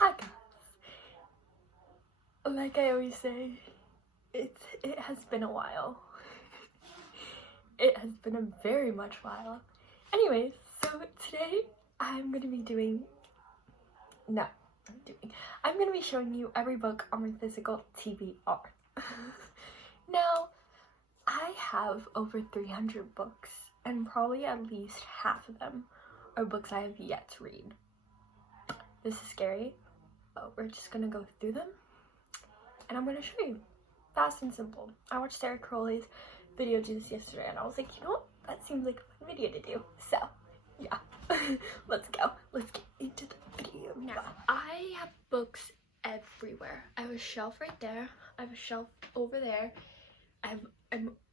Hi guys. Like I always say, it has been a while. It has been a very much while. Anyways, so today I'm gonna be showing you every book on my physical TBR. Now, I have over 300 books, and probably at least half of them are books I have yet to read. This is scary, but we're just gonna go through them, and I'm gonna show you. Fast and simple. I watched Sarah Crowley's video just yesterday, and I was like, you know what? That seems like a fun video to do. So, yeah. Let's go. Let's get into the video. Now, I have books everywhere. I have a shelf right there. I have a shelf over there. I'm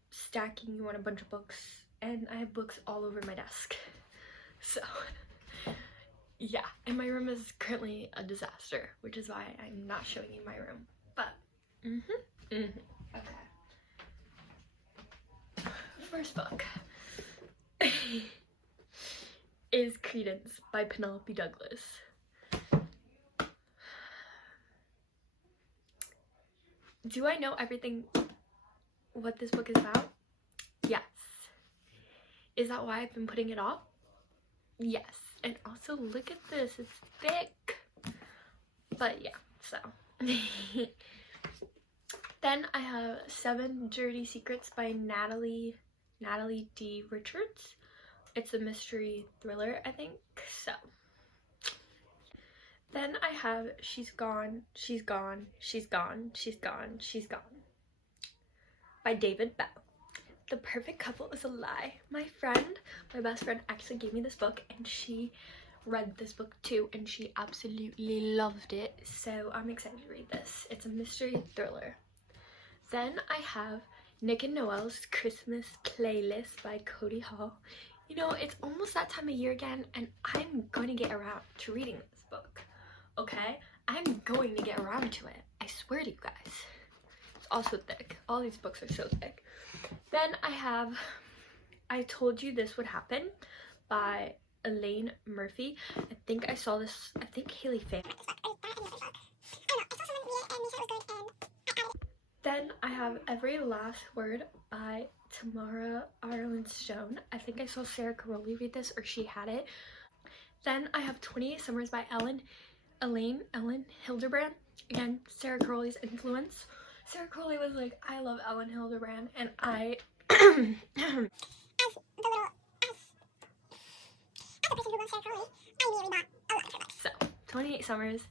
stacking you on a bunch of books, and I have books all over my desk. So, yeah. And my room is currently a disaster, which is why I'm not showing you my room. But, okay. First book is Credence by Penelope Douglas. Do I know everything what this book is about? Yes. Is that why I've been putting it off? Yes. And also look at this, it's thick. But yeah, so. Then I have 7 Dirty Secrets by Natalie D. Richards. It's a mystery thriller, I think, so. Then I have She's Gone, She's Gone, She's Gone, She's Gone, She's Gone by David Bell. The Perfect Couple is a Lie. My best friend actually gave me this book, and she read this book too, and she absolutely loved it, so I'm excited to read this. It's a mystery thriller. Then I have Nick and Noelle's Christmas Playlist by Cody Hall. You know, it's almost that time of year again, and I'm going to get around to reading this book, okay? I'm going to get around to it. I swear to you guys. It's also thick. All these books are so thick. Then I have I Told You This Would Happen by Elaine Murphy. I think I saw this, I think Haley fan. Then I have Every Last Word by Tamara Arlen Stone. I think I saw Sarah Crowley read this, or she had it. Then I have 28 Summers by Ellen Hilderbrand. Again, Sarah Crowley's influence. Sarah Crowley was like, I love Ellen Hilderbrand, and I so 28 Summers.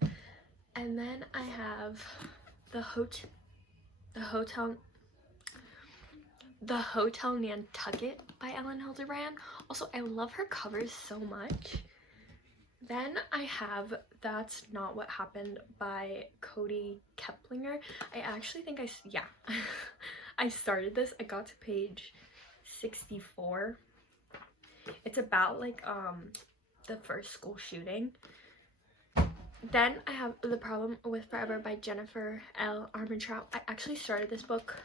And then I have the Hotel Nantucket by Ellen Hilderbrand. Also, I love her covers so much. Then I have That's Not What Happened by Cody Keplinger. I actually think I started this. I got to page 64. It's about like the first school shooting. Then I have The Problem with Forever by Jennifer L. Armentrout. I actually started this book.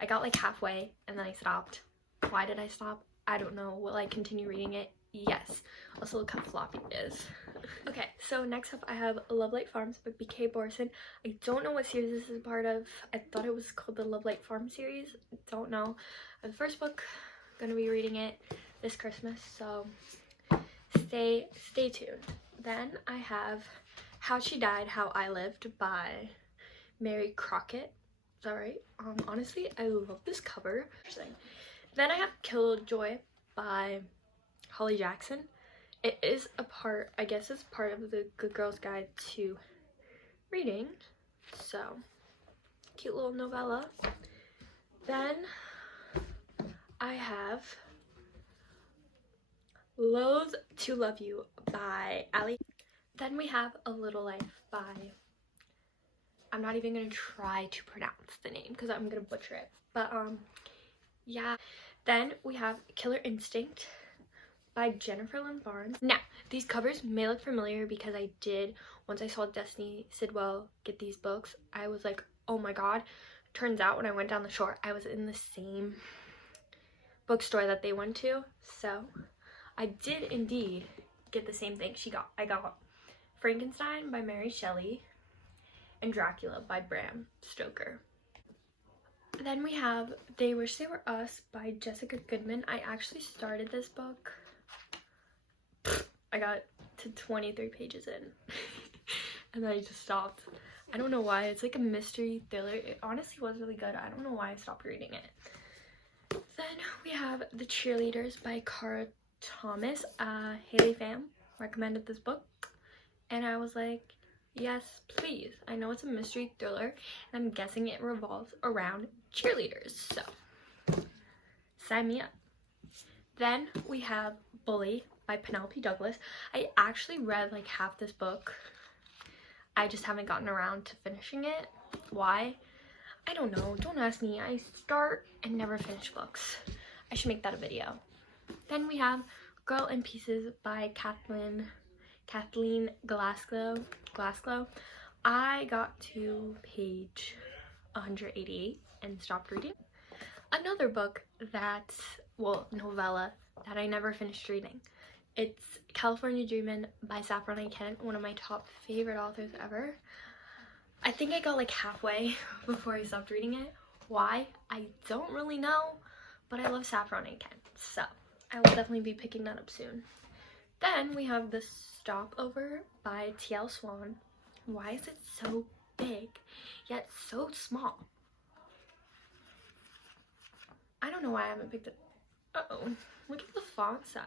I got like halfway and then I stopped. Why did I stop? I don't know. Will I continue reading it? Yes. Also, look how floppy it is. Okay, so next up I have Love Light Farms by B.K. Borson. I don't know what series this is a part of. I thought it was called the Love Light Farm series. I don't know. The first book, I'm gonna be reading it this Christmas, so stay tuned. Then I have How She Died, How I Lived by Mary Crockett. Is that right? Honestly, I love this cover. Then I have Killjoy by Holly Jackson. It is a part, I guess it's part of the Good Girls Guide to Reading. So, cute little novella. Then I have Loathe to Love You by Ali. Then we have A Little Life by, I'm not even gonna try to pronounce the name because I'm gonna butcher it. But yeah. Then we have Killer Instinct by Jennifer Lynn Barnes. Now, these covers may look familiar because I did, once I saw Destiny Sidwell get these books, I was like, oh my god. Turns out when I went down the shore, I was in the same bookstore that they went to. So I did indeed get the same thing I got Frankenstein by Mary Shelley, and Dracula by Bram Stoker. Then we have They Wish They Were Us by Jessica Goodman. I actually started this book. I got to 23 pages in and then I just stopped. I don't know why. It's like a mystery thriller. It honestly was really good. I don't know why I stopped reading it. Then we have The Cheerleaders by Cara Thomas. Haley Pham recommended this book and I was like, yes, please. I know it's a mystery thriller and I'm guessing it revolves around cheerleaders, so sign me up. Then we have Bully by Penelope Douglas. I actually read like half this book. I just haven't gotten around to finishing it. Why? I don't know. Don't ask me. I start and never finish books. I should make that a video. Then we have Girl in Pieces by Kathleen Glasgow. I got to page 188 and stopped reading. Another book that's, well, novella that I never finished reading. It's California Dreamin' by Saffron Kent, one of my top favorite authors ever. I think I got like halfway before I stopped reading it. Why? I don't really know, but I love Saffron Kent, so I will definitely be picking that up soon. Then we have The Stopover by T.L. Swan. Why is it so big, yet so small? I don't know why I haven't picked it. Uh-oh, look at the font size.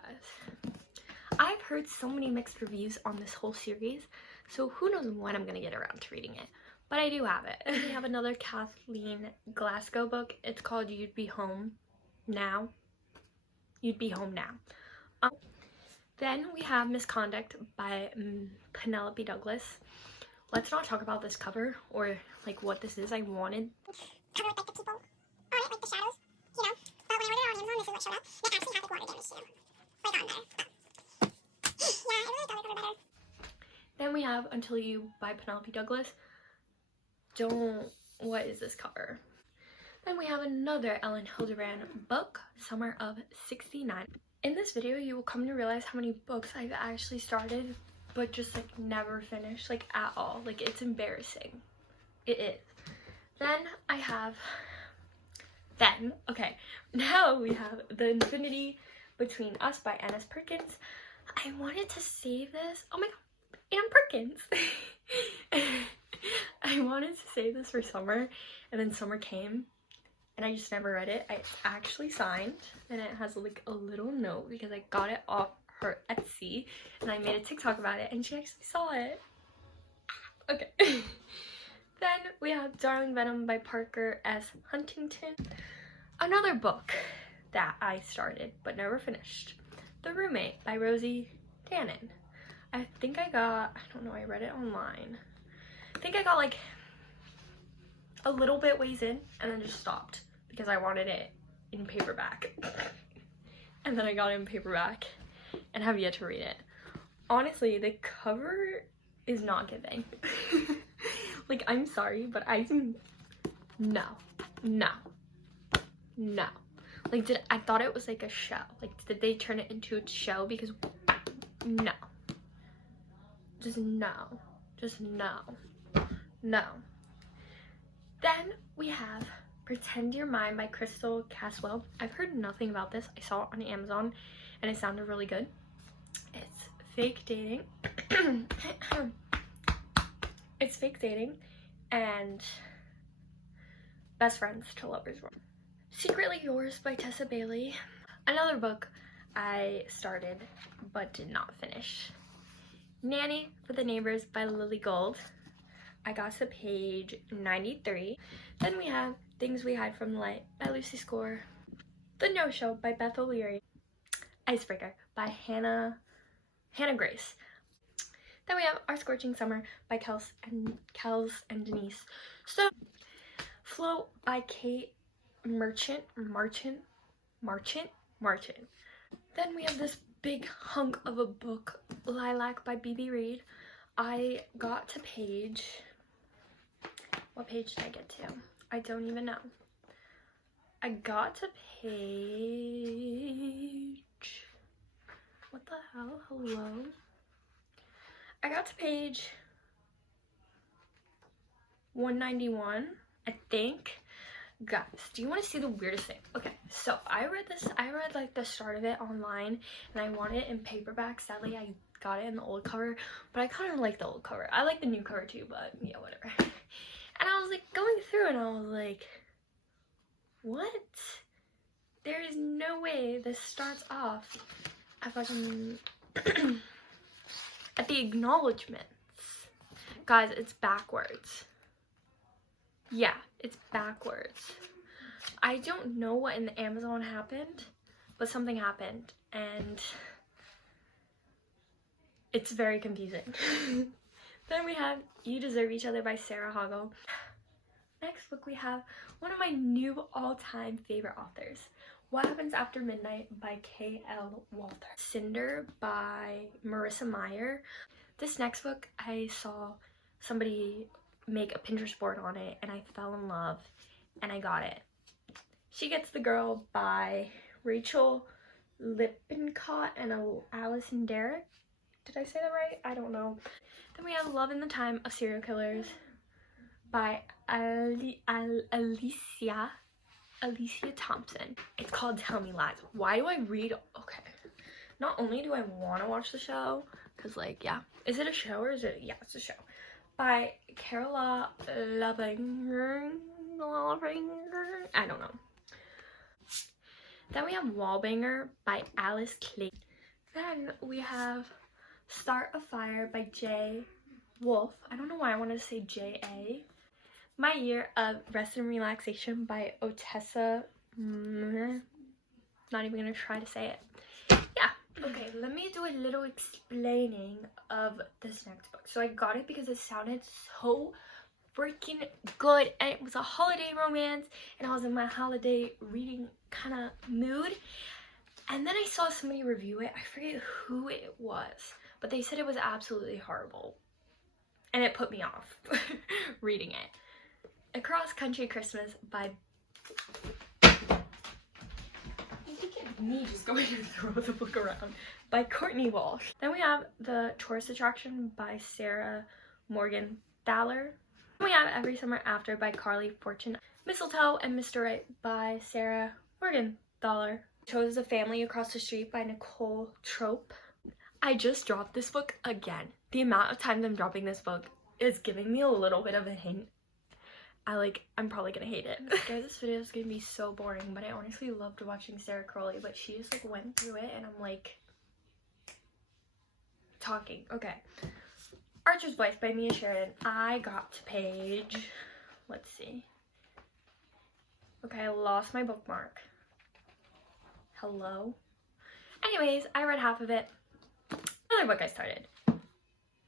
I've heard so many mixed reviews on this whole series, so who knows when I'm gonna get around to reading it. But I do have it. We have another Kathleen Glasgow book. It's called You'd Be Home Now. You'd Be Home Now. Then we have Misconduct by Penelope Douglas. Let's not talk about this cover or like what this is. I wanted cover with like the people on it, like the shadows, you know. But when I wrote it on Amazon, this is what showed up. And it actually had like water damage too. Like on there. But yeah, I really thought it cover better. Then we have Until You by Penelope Douglas. What is this cover? Then we have another Ellen Hildebrand book, Summer of '69. In this video, you will come to realize how many books I've actually started, but just like never finished, like at all. Like it's embarrassing. It is. Then now we have The Infinity Between Us by Annis Perkins. I wanted to save this. Oh my god, Ann Perkins. I wanted to save this for summer, and then summer came, and I just never read it. It's actually signed, and it has like a little note because I got it off her Etsy, and I made a TikTok about it, and she actually saw it. Okay. Then we have Darling Venom by Parker S. Huntington. Another book that I started but never finished. The Roommate by Rosie Tannen. I think I don't know, I read it online. I think I got like a little bit ways in and then just stopped because I wanted it in paperback. And then I got it in paperback and have yet to read it. Honestly, the cover is not giving. Like, I'm sorry, but no. Like, I thought it was like a show. Like, did they turn it into a show? Because no. Just no. Then we have Pretend You're Mine by Crystal Caswell. I've heard nothing about this. I saw it on Amazon and it sounded really good. It's fake dating. It's fake dating and best friends to lovers. Secretly Yours by Tessa Bailey. Another book I started but did not finish. Nanny for the Neighbors by Lily Gold. I got to page 93. Then we have Things We Hide from the Light by Lucy Score. The No Show by Beth O'Leary. Icebreaker by Hannah Grace. Then we have Our Scorching Summer by Kels and Denise. So, Float by Kate Marchant. Then we have this big hunk of a book, Lilac by B.B. Reed. I got to page, what page did I get to? I don't even know. I got to page, what the hell, hello? I got to page 191, I think. Guys, do you want to see the weirdest thing? Okay, so I read like the start of it online, and I wanted it in paperback. Sadly, I got it in the old cover, but I kind of like the old cover. I like the new cover too, but yeah, whatever. And I was like going through, and I was like, what? There is no way this starts off at fucking at the acknowledgements. Guys, it's backwards. Yeah, it's backwards. I don't know what in the Amazon happened, but something happened, and it's very confusing. Then we have You Deserve Each Other by Sarah Hoggle. Next book we have one of my new all-time favorite authors, What Happens After Midnight by K.L. Walther. Cinder by Marissa Meyer. This next book, I saw somebody make a Pinterest board on it, and I fell in love, and I got it. She Gets the Girl by Rachel Lippincott and Allison Derrick. Did I say that right? I don't know. Then we have Love in the Time of Serial Killers by Alicia Thompson. It's called Tell Me Lies. Why do I read? Okay. Not only do I want to watch the show, because like, yeah. Is it a show or is it? Yeah, it's a show. By Carola Lovinger. I don't know. Then we have Wallbanger by Alice Clay. Then we have Start a Fire by J. Wolfe. I don't know why I want to say J.A. My Year of Rest and Relaxation by Otessa. Not even going to try to say it. Yeah. Okay, let me do a little explaining of this next book. So I got it because it sounded so freaking good, and it was a holiday romance, and I was in my holiday reading kind of mood. And then I saw somebody review it. I forget who it was, but they said it was absolutely horrible, and it put me off reading it. Across Country Christmas by me just going to throw the book around, by Courtney Walsh. Then we have The Tourist Attraction by Sarah Morgan Thaler. Then we have Every Summer After by Carly Fortune. Mistletoe and Mr. Right by Sarah Morgan Thaler. Chose a Family Across the Street by Nicole Trope. I just dropped this book again. The amount of times I'm dropping this book is giving me a little bit of a hint. I'm probably gonna hate it. Guys, this video is gonna be so boring, but I honestly loved watching Sarah Crowley, but she just like went through it, and I'm like talking. Okay. Archer's Wife by Mia Sheridan. I got to page, let's see. Okay, I lost my bookmark. Hello? Anyways, I read half of it. Another book I started.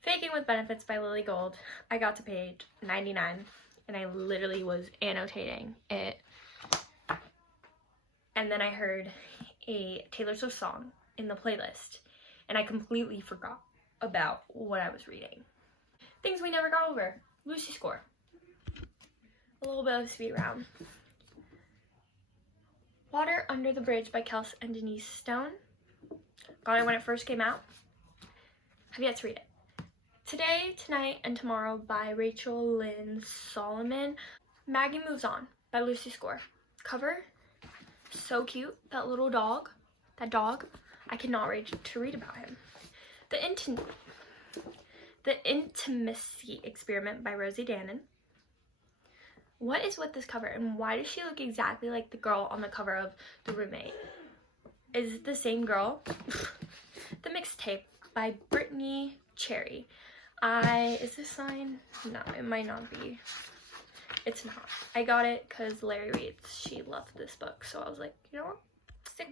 Faking with Benefits by Lily Gold. I got to page 99, and I literally was annotating it. And then I heard a Taylor Swift song in the playlist, and I completely forgot about what I was reading. Things We Never Got Over. Lucy Score. A little bit of speed round. Water Under the Bridge by Kels and Denise Stone. Got it when it first came out. Have yet to read it. Today, Tonight, and Tomorrow by Rachel Lynn Solomon. Maggie Moves On by Lucy Score. Cover, so cute. That little dog, that dog, I cannot wait to read about him. The Intimacy Experiment by Rosie Dannon. What is with this cover, and why does she look exactly like the girl on the cover of The Roommate? Is it the same girl? The Mixtape by Brittany Cherry. Is this signed? No, it might not be. It's not. I got it because Larry reads. She loved this book, so I was like, you know what? Sick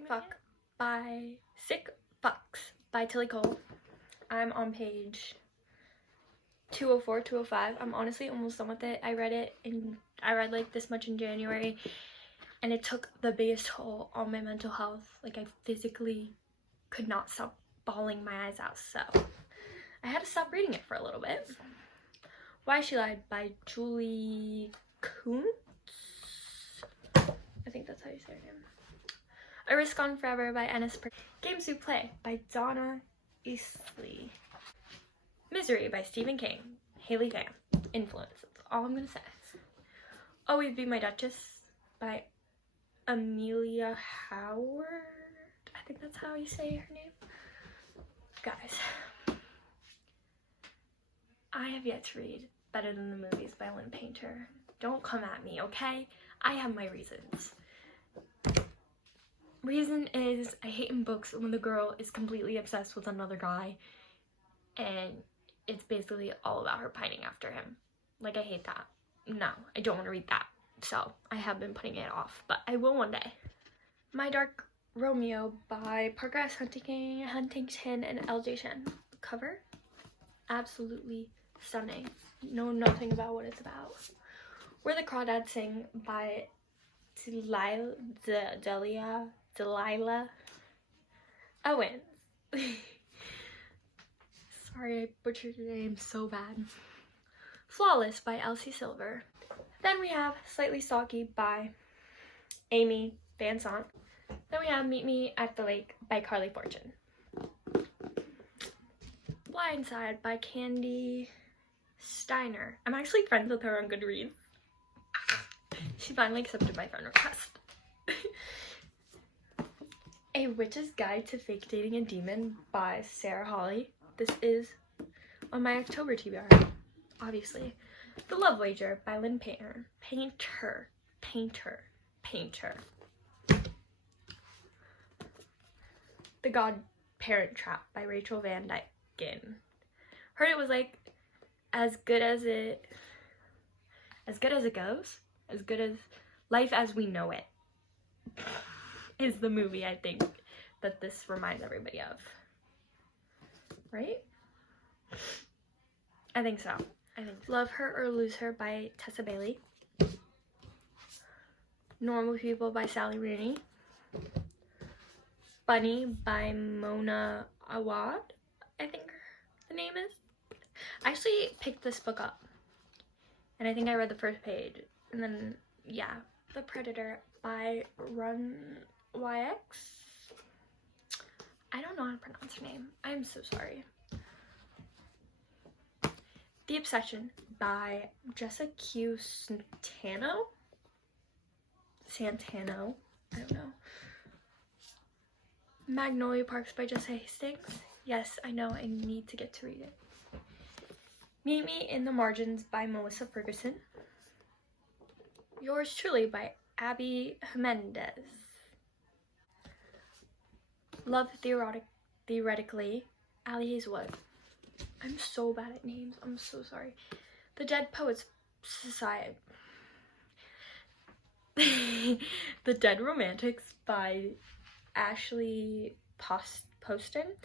Fucks by Tilly Cole. I'm on page 204, 205. I'm honestly almost done with it. I read like this much in January, and it took the biggest toll on my mental health. Like, I physically could not stop bawling my eyes out, so I had to stop reading it for a little bit. Why She Lied by Julie Kuntz. I think that's how you say her name. A Risk Gone Forever by Ennis Games We Play by Donna Eastley. Misery by Stephen King. Haley fan. Influence. That's all I'm gonna say. Always Be My Duchess by Amelia Howard. I think that's how you say her name. Guys, I have yet to read Better Than the Movies by Lynn Painter. Don't come at me, okay? I have my reasons. Reason is I hate in books when the girl is completely obsessed with another guy and it's basically all about her pining after him. Like, I hate that. No, I don't want to read that. So I have been putting it off, but I will one day. My Dark Romeo by Parker S. Huntington and L.J. Shen. Cover, absolutely stunning. Know nothing about what it's about. Where the Crawdads Sing by Delilah Owens. Sorry, I butchered your name so bad. Flawless by Elsie Silver. Then we have Slightly Stalky by Amy Van Sant. Then we have Meet Me at the Lake by Carly Fortune. Blindside by Candy Steiner. I'm actually friends with her on GoodReads. She finally accepted my friend request. A Witch's Guide to Fake Dating a Demon by Sarah Hawley. This is on my October TBR, obviously. The Love Wager by Lynn Painter. The Godparent Trap by Rachel Van Dyken. Heard it was like as good as it goes, as good as Life as We Know It is the movie I think that this reminds everybody of. Right? I think so. Love Her or Lose Her by Tessa Bailey. Normal People by Sally Rooney. Bunny by Mona Awad, I think the name is. I actually picked this book up and I think I read the first page and then yeah. The Predator by Run YX. I don't know how to pronounce her name. I'm so sorry. The Obsession by Jessica Q. Santano. I don't know. Magnolia Parks by Jessica Hastings. Yes, I know, I need to get to read it. Meet Me in the Margins by Melissa Ferguson. Yours Truly by Abby Jimenez. Love Theoretically, Allie Hazelwood. I'm so bad at names, I'm so sorry. The Dead Poets Society. The Dead Romantics by Ashley Poston.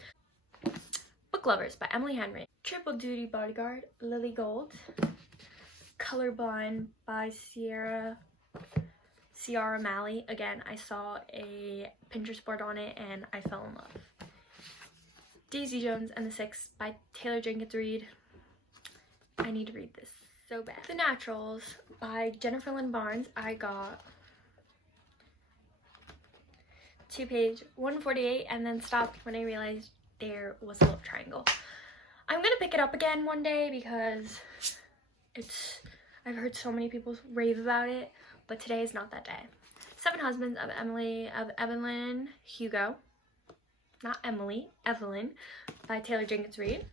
Book Lovers by Emily Henry. Triple Duty Bodyguard, Lily Gold. Colorblind by Ciara Malley. Again, I saw a Pinterest board on it and I fell in love. Daisy Jones and the Six by Taylor Jenkins Reid. I need to read this so bad. The Naturals by Jennifer Lynn Barnes. I got to page 148 and then stopped when I realized there was a love triangle. I'm gonna pick it up again one day because I've heard so many people rave about it, but today is not that day. Seven Husbands of Evelyn Hugo. Not Emily, Evelyn, by Taylor Jenkins Reid.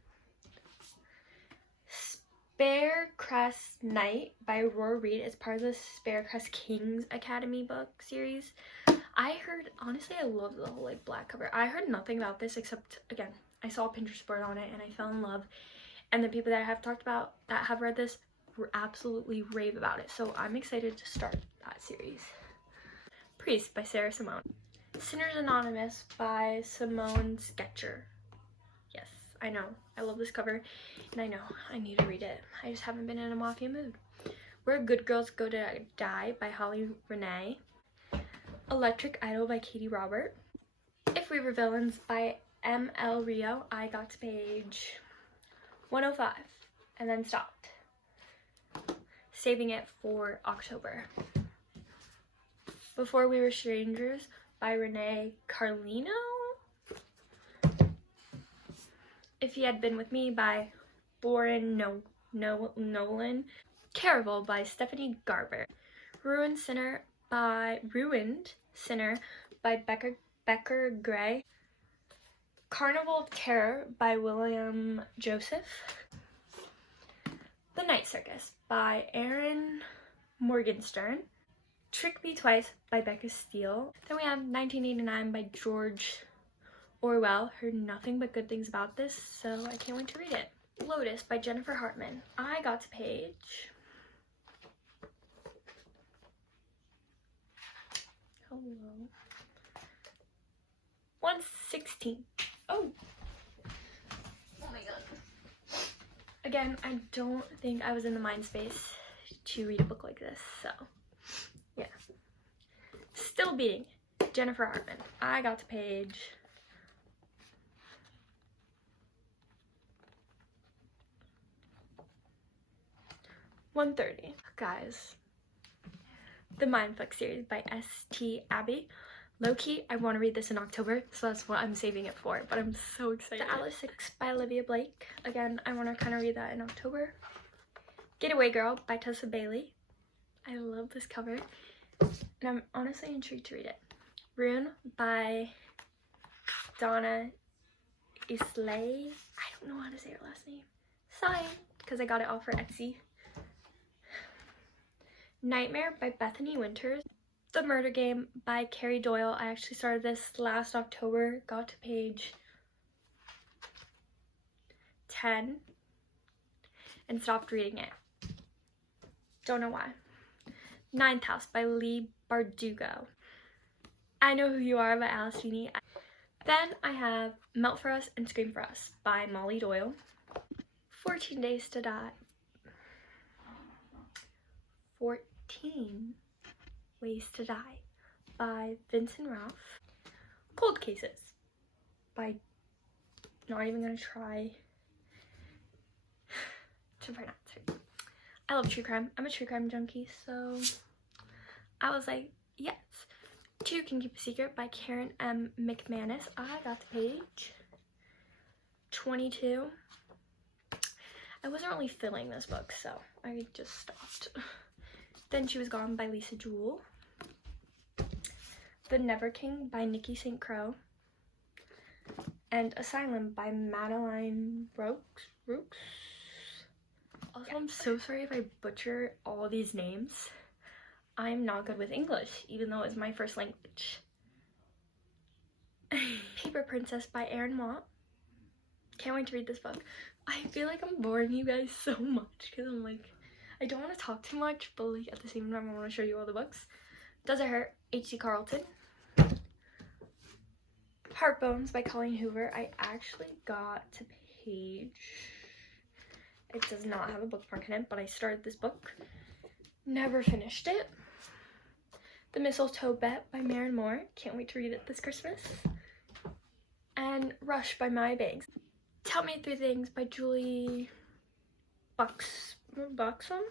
Sparecrest Night by Aurora Reed is part of the Sparecrest Kings Academy book series. I heard, honestly, I love the whole like black cover. I heard nothing about this except, again, I saw a Pinterest board on it and I fell in love. And the people that I have talked about that have read this absolutely rave about it. So I'm excited to start that series. Priest by Sarah Simone. Sinners Anonymous by Simone Sketcher. Yes, I know. I love this cover and I know I need to read it. I just haven't been in a mafia mood. Where Good Girls Go to Die by Holly Renee. Electric Idol by Katie Robert. If We Were Villains by M.L. Rio. I got to page 105 and then stopped. Saving it for October. Before We Were Strangers by Renee Carlino. If He Had Been With Me by Boren Nolan. Caraval by Stephanie Garber. Ruined Sinner by Becker Gray. Carnival of Terror by William Joseph. The Night Circus by Aaron Morgenstern. Trick Me Twice by Becca Steele. Then we have 1989 by George Orwell. Heard nothing but good things about this, so I can't wait to read it. Lotus by Jennifer Hartman. I got to page 116. Oh my god. Again, I don't think I was in the mind space to read a book like this, so yeah. Still beating Jennifer Hartman. I got to page 130. Guys, the Mindfuck series by S.T. Abbey. Low-key, I want to read this in October, so that's what I'm saving it for, but I'm so excited. The Alice 6 by Olivia Blake. Again, I want to kind of read that in October. Getaway Girl by Tessa Bailey. I love this cover, and I'm honestly intrigued to read it. Rune by Donna Islay. I don't know how to say her last name. Sorry, because I got it off her Etsy. Nightmare by Bethany Winters. The Murder Game by Carrie Doyle. I actually started this last October, got to page 10 and stopped reading it. Don't know why. Ninth House by Lee Bardugo. I Know Who You Are by Alice Feeney. Then I have Melt for Us and Scream for Us by Molly Doyle. 14 Days to Die. 14 Ways to Die by Vincent Ralph. Cold Cases by, not even gonna try to pronounce it. I love true crime. I'm a true crime junkie, so I was like, yes. Two Can Keep a Secret by Karen M. McManus. I got to page 22. I wasn't really filling this book, so I just stopped. Then She Was Gone by Lisa Jewell. The Never King by Nikki St. Croix. And Asylum by Madeline Brooks. Also, I'm so sorry if I butcher all these names. I'm not good with English, even though it's my first language. Paper Princess by Erin Watt. Can't wait to read this book. I feel like I'm boring you guys so much because I'm like, I don't want to talk too much, but like at the same time I want to show you all the books. Does It Hurt? H.C. Carlton. Heartbones by Colleen Hoover. I actually got to page, it does not have a bookmark in it, but I started this book. Never finished it. The Mistletoe Bet by Maren Moore. Can't wait to read it this Christmas. And Rush by Maya Banks. Tell Me Three Things by Julie Buxom.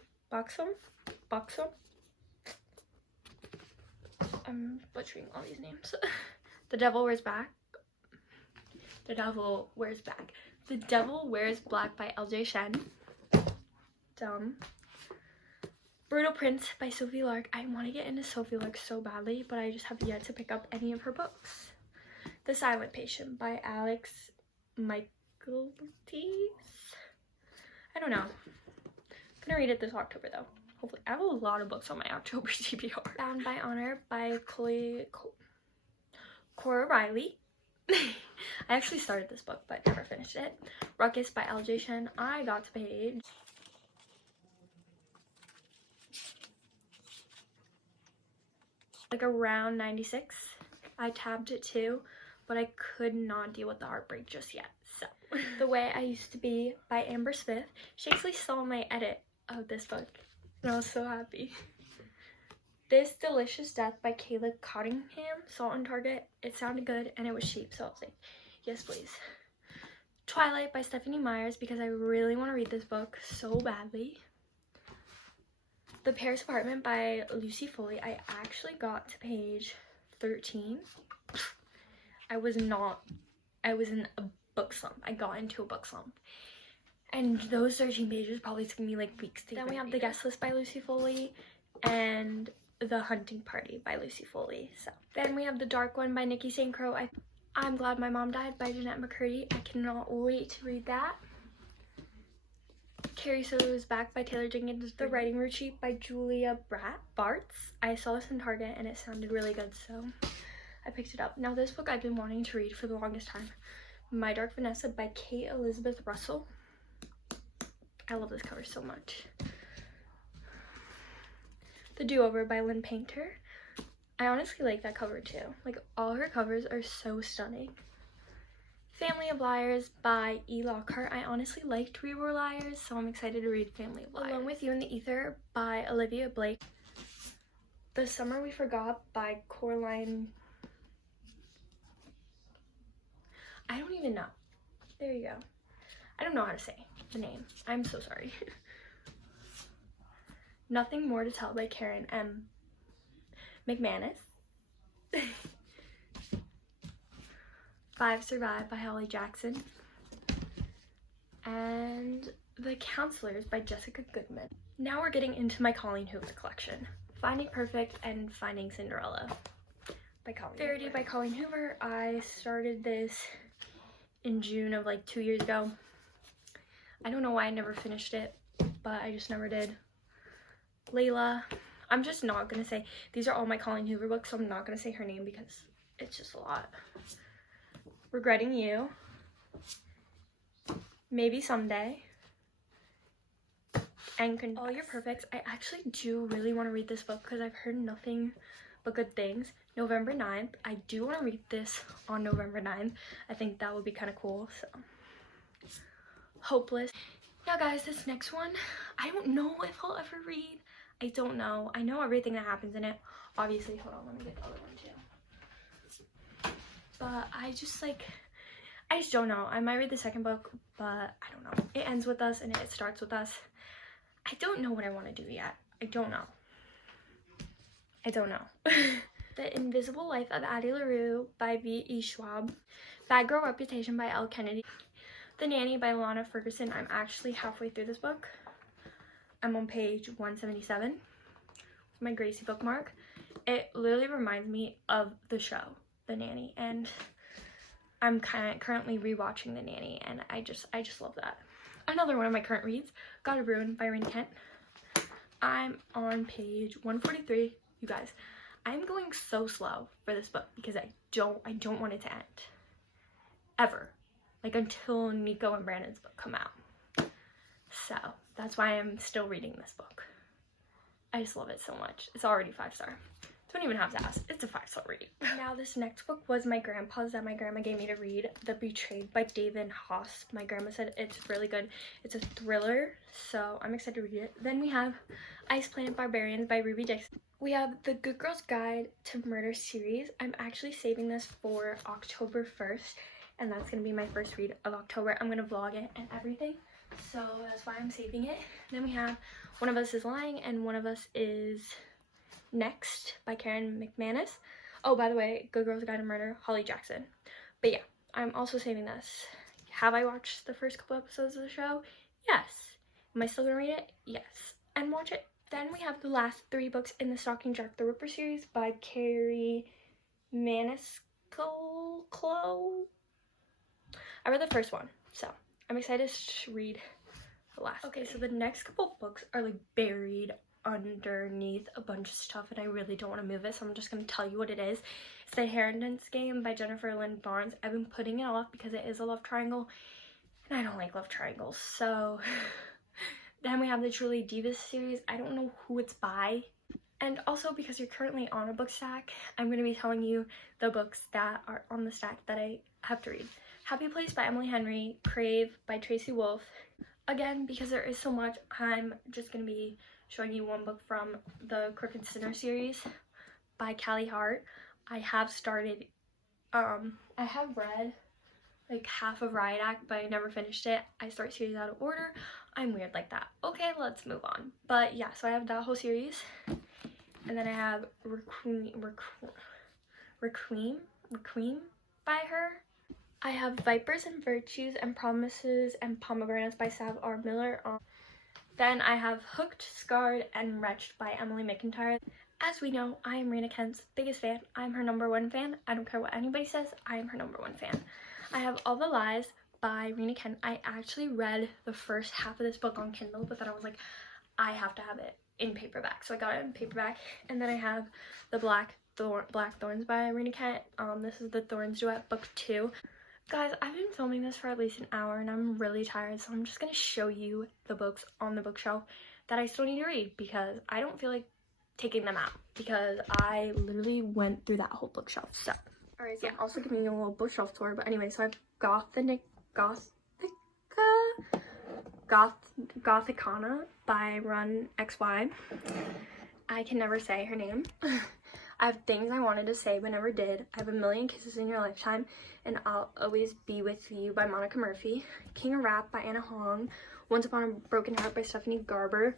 I'm butchering all these names. The Devil Wears Black. The Devil Wears Black by LJ Shen. Dumb. Brutal Prince by Sophie Lark. I want to get into Sophie Lark so badly, but I just have yet to pick up any of her books. The Silent Patient by Alex Michaelides. I don't know. I'm gonna read it this October though. Hopefully. I have a lot of books on my October TBR. Bound by Honor by Cora Riley. I actually started this book but never finished it. Ruckus by LJ Shen. I got to page like around 96. I tabbed it too, but I could not deal with the heartbreak just yet. So, The Way I Used to Be by Amber Smith. She actually saw my edit of this book, and I was so happy. This Delicious Death by Kayla Cottingham. Saw it on Target. It sounded good, and it was cheap, so I was like, yes, please. Twilight by Stephanie Myers, because I really want to read this book so badly. The Paris Apartment by Lucy Foley. I actually got to page 13. I was in a book slump. I got into a book slump. And those 13 pages probably took me like weeks to. Then we have The Guest List by Lucy Foley and The Hunting Party by Lucy Foley. So then we have The Dark One by Nikki St. Croix. I'm Glad My Mom Died by Jeanette McCurdy. I cannot wait to read that. Carrie Soto's Back by Taylor Jenkins. The Writing Routine by Julia Bartz. I saw this in Target and it sounded really good, so I picked it up. Now this book I've been wanting to read for the longest time. My Dark Vanessa by Kate Elizabeth Russell. I love this cover so much. The Do-Over by Lynn Painter. I honestly like that cover too. Like, all her covers are so stunning. Family of Liars by E. Lockhart. I honestly liked We Were Liars, so I'm excited to read Family of Liars. Alone with You in the Ether by Olivia Blake. The Summer We Forgot by Coraline. I don't even know. There you go. I don't know how to say the name. I'm so sorry. Nothing More to Tell by Karen M. McManus. 5 Survive by Holly Jackson. And The Counselors by Jessica Goodman. Now we're getting into my Colleen Hoover collection. Finding Perfect and Finding Cinderella by Colleen Verity by Colleen Hoover. I started this in June of like 2 years ago. I don't know why I never finished it, but I just never did. Layla. I'm just not gonna say, these are all my Colleen Hoover books, so I'm not gonna say her name because it's just a lot. Regretting You. Maybe Someday. And All Your Perfects. I actually do really want to read this book because I've heard nothing but good things. November 9th. I do want to read this on November 9th. I think that would be kind of cool. So, Hopeless. Now guys, this next one, I don't know if I'll ever read. I don't know. I know everything that happens in it. Obviously, hold on, let me get the other one too. But I just don't know. I might read the second book, but I don't know. It ends with us and it starts with us. I don't know what I want to do yet. I don't know. The Invisible Life of Addie LaRue by V.E. Schwab. Bad Girl Reputation by Elle Kennedy. The Nanny by Lana Ferguson. I'm actually halfway through this book. I'm on page 177. My Gracie bookmark. It literally reminds me of the show, The Nanny, and I'm currently rewatching The Nanny, and I just love that. Another one of my current reads, God of Ruin by Rain Kent. I'm on page 143. You guys, I'm going so slow for this book because I don't want it to end. Ever. Like until Nico and Brandon's book come out. So that's why I'm still reading this book. I just love it so much. It's already 5-star. Don't even have to ask. It's a 5-star read. Now this next book was my grandpa's that my grandma gave me to read. The Betrayed by David Haas. My grandma said it's really good. It's a thriller, so I'm excited to read it. Then we have Ice Planet Barbarians by Ruby Dixon. We have the Good Girl's Guide to Murder series. I'm actually saving this for October 1st, and that's going to be my first read of October. I'm going to vlog it and everything, so that's why I'm saving it. Then we have One of Us is Lying and One of Us is Next by Karen McManus. Oh, by the way, Good Girl's Guide to Murder, Holly Jackson. But yeah, I'm also saving this. Have I watched the first couple episodes of the show? Yes. Am I still gonna read it? Yes. And watch it. Then we have the last 3 books in the Stalking Jack the Ripper series by Carrie Maniscalco. I read the first one, so I'm excited to read the last. Okay, so the next couple books are like buried underneath a bunch of stuff and I really don't want to move it, so I'm just going to tell you what it is. It's The Inheritance Game by Jennifer Lynn Barnes. I've been putting it off because it is a love triangle and I don't like love triangles. So then we have the Truly Divas series. I don't know who it's by, and also because you're currently on a book stack, I'm going to be telling you the books that are on the stack that I have to read. Happy Place by Emily Henry. Crave by Tracy Wolff. Again, because there is so much, I'm just going to be showing you one book from the Crooked Sinner series by Callie Hart. I have started, I have read like half of Riot Act, but I never finished it. I start series out of order. I'm weird like that. Okay, let's move on. But yeah, so I have that whole series. And then I have Requiem by her. I have Vipers and Virtues and Promises and Pomegranates by Sav R. Miller. Then I have Hooked, Scarred, and Wretched by Emily McIntyre. As we know, I am Rena Kent's biggest fan. I'm her #1 fan. I don't care what anybody says, I am her #1 fan. I have All the Lies by Rena Kent. I actually read the first half of this book on Kindle, but then I was like, I have to have it in paperback. So I got it in paperback. And then I have The Black Thorns by Rena Kent. This is the Thorns Duet, book 2. Guys, I've been filming this for at least an hour and I'm really tired, so I'm just gonna show you the books on the bookshelf that I still need to read because I don't feel like taking them out because I literally went through that whole bookshelf. So, alright, so yeah, also giving you a little bookshelf tour, but anyway, so I have Gothicana by Run XY. I can never say her name. I have Things I Wanted to Say But Never Did. I have A Million Kisses in Your Lifetime and I'll Always Be With You by Monica Murphy. King of Rap by Anna Hong. Once Upon a Broken Heart by Stephanie Garber.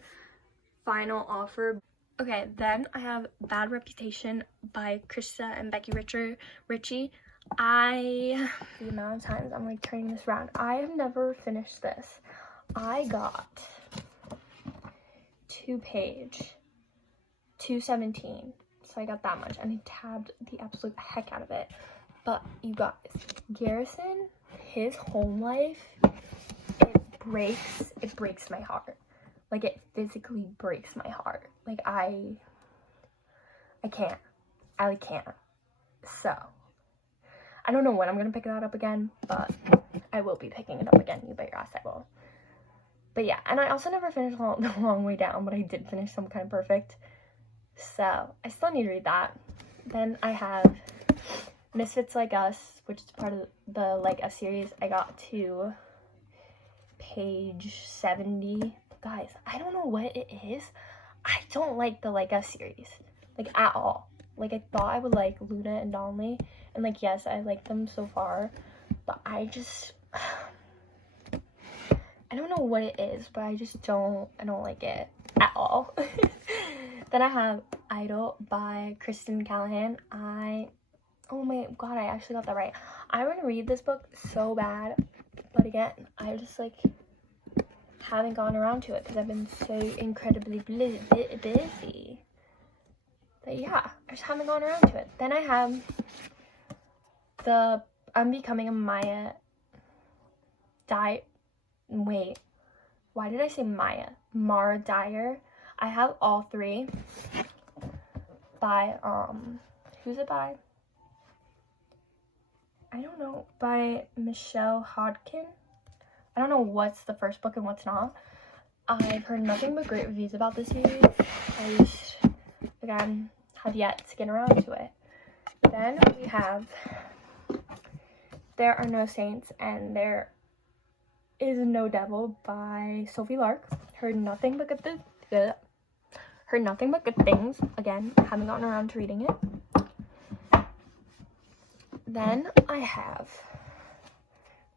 Final Offer. Okay, then I have Bad Reputation by Krista and Becky Ritchie. The amount of times I'm like turning this around. I have never finished this. I got to page 217. So I got that much and I tabbed the absolute heck out of it. But you guys, Garrison, his home life, it breaks my heart. Like it physically breaks my heart. Like I can't. So I don't know when I'm gonna pick that up again, but I will be picking it up again. You bet your ass I will. But yeah, and I also never finished The Long Way Down, but I did finish Some Kind of Perfect. So I still need to read that. Then I have Misfits Like Us, which is part of the Like Us series. I got to page 70. Guys, I don't know what it is. I don't like the Like Us series, like at all. Like I thought I would like Luna and Donnelly, and like yes, I like them so far, but I don't know what it is, but I don't like it at all. Then I have Idol by Kristen Callahan. Oh my god, I actually got that right. I want to read this book so bad, but again, I just like haven't gotten around to it because I've been so incredibly busy. But yeah, I just haven't gone around to it. Then I have the I'm Becoming a Maya Wait, why did I say Maya? Mara Dyer. I have all three by, who's it by? I don't know, by Michelle Hodkin. I don't know what's the first book and what's not. I've heard nothing but great reviews about this series. I just, again, have yet to get around to it. Then we have There Are No Saints and There Is No Devil by Sophie Lark. Heard nothing but good things. Again, haven't gotten around to reading it. Then I have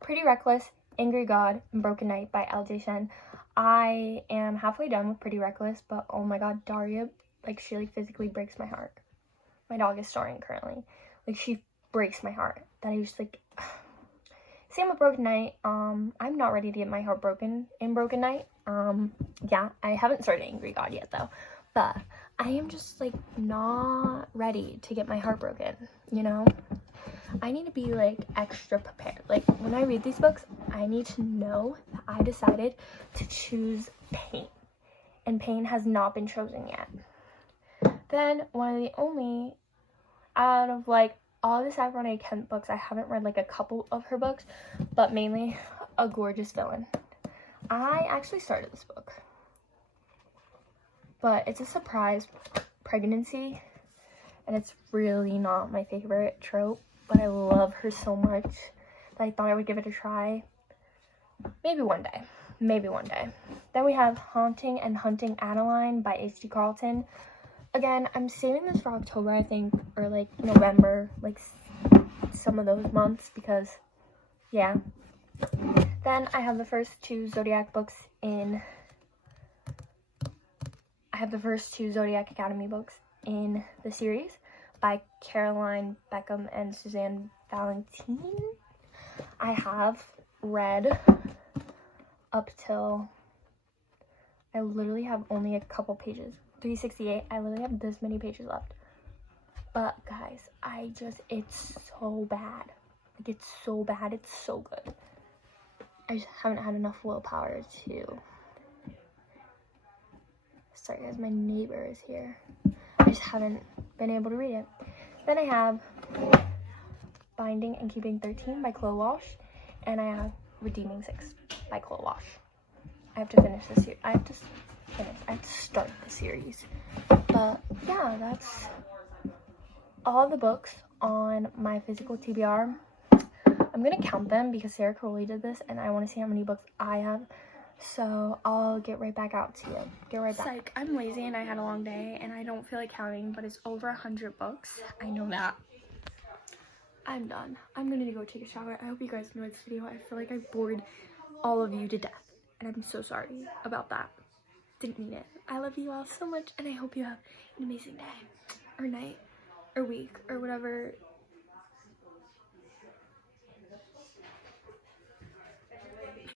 Pretty Reckless, Angry God, and Broken Night by LJ Shen. I am halfway done with Pretty Reckless, but oh my god, Daria, like she like physically breaks my heart. My dog is snoring currently. Like she breaks my heart. That I just like same with Broken Night. I'm not ready to get my heart broken in Broken Night. Yeah, I haven't started Angry God yet though. But I am just like not ready to get my heart broken, you know? I need to be like extra prepared. Like when I read these books, I need to know that I decided to choose pain. And pain has not been chosen yet. Then one of the only out of like all the Sav R. Kent books, I haven't read like a couple of her books, but mainly A Gorgeous Villain. I actually started this book, but it's a surprise pregnancy and it's really not my favorite trope, but I love her so much that I thought I would give it a try. Maybe one day. Then we have Haunting and Hunting Adeline by H.D. Carlton. Again, I'm saving this for October, I think, or like November, like some of those months, because yeah. Then I have the first two Zodiac Academy books in the series by Caroline Beckham and Suzanne Valentine. I have read up till, I literally have only a couple pages. 368. I literally have this many pages left. But guys, it's so bad. Like, it's so bad. It's so good. I just haven't had enough willpower to. Sorry guys, my neighbor is here. I just haven't been able to read it. Then I have Binding and Keeping 13 by Chloe Walsh. And I have Redeeming 6 by Chloe Walsh. I have to finish this series. I have to start the series. But yeah, that's all the books on my physical TBR. I'm gonna count them because Sarah Crowley did this and I want to see how many books I have. So I'll get right back out to you. Get right back. Psych, I'm lazy and I had a long day and I don't feel like counting, but it's over 100 books. I know that. I'm done. I'm gonna go take a shower. I hope you guys enjoyed this video. I feel like I bored all of you to death and I'm so sorry about that. Didn't mean it. I love you all so much and I hope you have an amazing day or night or week or whatever